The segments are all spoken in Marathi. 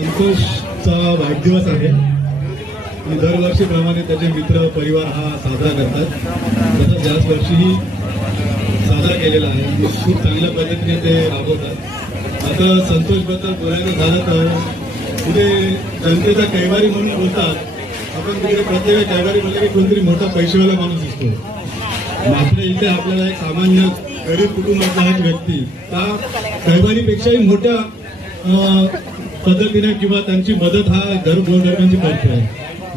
संतोषचा वाढदिवस आहे आणि दरवर्षीप्रमाणे त्याचे मित्र परिवार हा साजरा करतात. तसंच याच वर्षीही साजरा केलेला आहे. खूप चांगल्या पद्धतीने ते राबवतात. आता संतोषबद्दल बोलायचं झालं तर तिथे जनतेचा कैवारी म्हणून बोलतात. आपण तिकडे प्रत्येक कैवारी म्हणलं की कोणतरी मोठा पैसेवाला माणूस दिसतो. मात्र इथे आपल्याला एक सामान्य गरीब कुटुंबातला एक व्यक्ती त्या कैवारीपेक्षाही मोठ्या पद्धतीने किंवा त्यांची मदत हा गोरगरिबांची करतोय.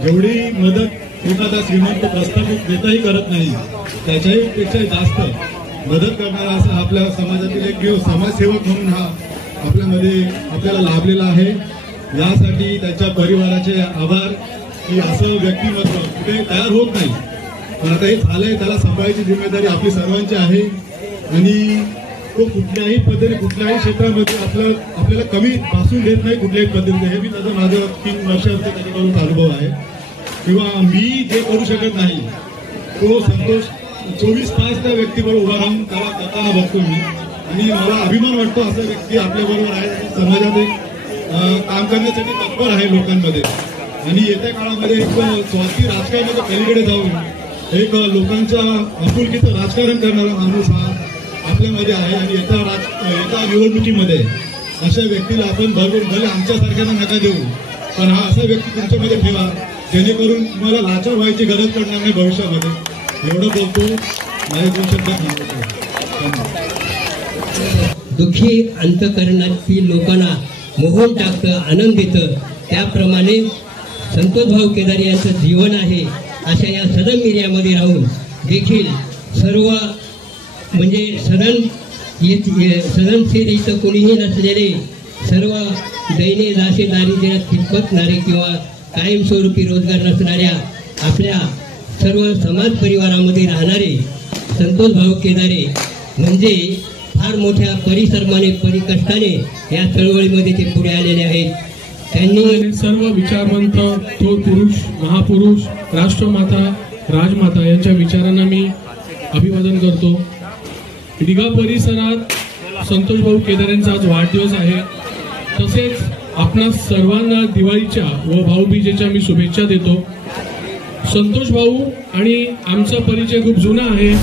जेवढी मदत एखादा श्रीमंत प्रस्थापित नेताही करत नाही त्याच्याही पेक्षा जास्त मदत करणारा असा आपल्या समाजातील एक समाजसेवक म्हणून हा आपल्यामध्ये आपल्याला लाभलेला आहे. यासाठी त्याच्या परिवाराचे आभार की असं व्यक्तिमत्व कुठे तयार होत नाही. पण आता हे झालंय, त्याला सांभाळायची जिम्मेदारी आपली सर्वांची आहे आणि तो कुठल्याही पद्धतीने कुठल्याही क्षेत्रामध्ये आपल्याला कमी भासून देत नाही कुठल्याही पद्धतीने. हे मी त्याचं माझं 3 वर्षाचा त्याच्याकडून अनुभव आहे. किंवा मी जे करू शकत नाही तो संतोष 24 तास त्या व्यक्तीबरोबर उभा राहून त्याला करताना बघतो मी आणि मला अभिमान वाटतो असं व्यक्ती आपल्याबरोबर आहे. समाजात एक काम करण्यासाठी तत्पर आहे लोकांमध्ये आणि येत्या काळामध्ये एक स्वार्थी राजकारणाच्या पलीकडे जाऊन एक लोकांच्या आपुलकीचं राजकारण करणारा माणूस हा आपल्यामध्ये आहे. आणि येत्या निवडणुकीमध्ये अशा व्यक्तीला आपण भरभरून भले आमच्यासारख्यांना नका देऊ पण हा असा व्यक्ती तुमच्यामध्ये ठेवा जेणेकरून तुम्हाला लाचार व्हायची गरज पडणार नाही भविष्यामध्ये. एवढं बोलतो. माझे 2 शब्द सांगतो. दुःखी अंतःकरणातील लोकांना मोहून टाकतं, आनंद देतं. त्याप्रमाणे संतोष भाऊ केदारे यांचं जीवन आहे. अशा या सदन एरियामध्ये राहून देखील सर्व म्हणजे सदनशीर इथं कोणीही नसलेले सर्व दैनिक दासे दारिद्र्यात खितपतणारे किंवा कायमस्वरूपी रोजगार नसणाऱ्या आपल्या सर्व समाज परिवारामध्ये राहणारे संतोष भाऊ केदारे म्हणजे फार मोठ्या परिश्रमाने परिकष्टाने या चळवळीमध्ये ते पुढे आलेले आहेत. त्यांनी सर्व विचारवंत थोर पुरुष, महापुरुष, राष्ट्रमाता, राजमाता यांच्या विचारांना मी अभिवादन करतो. दिघा परिसरात संतोष भाऊ केदारेंचा आज वाढदिवस आहे. तसेच आपणा सर्वांना दिवाळीच्या व भाऊबीजेच्या मी शुभेच्छा देतो. संतोष भाऊ आणि आमचा परिचय खूप जुना आहे.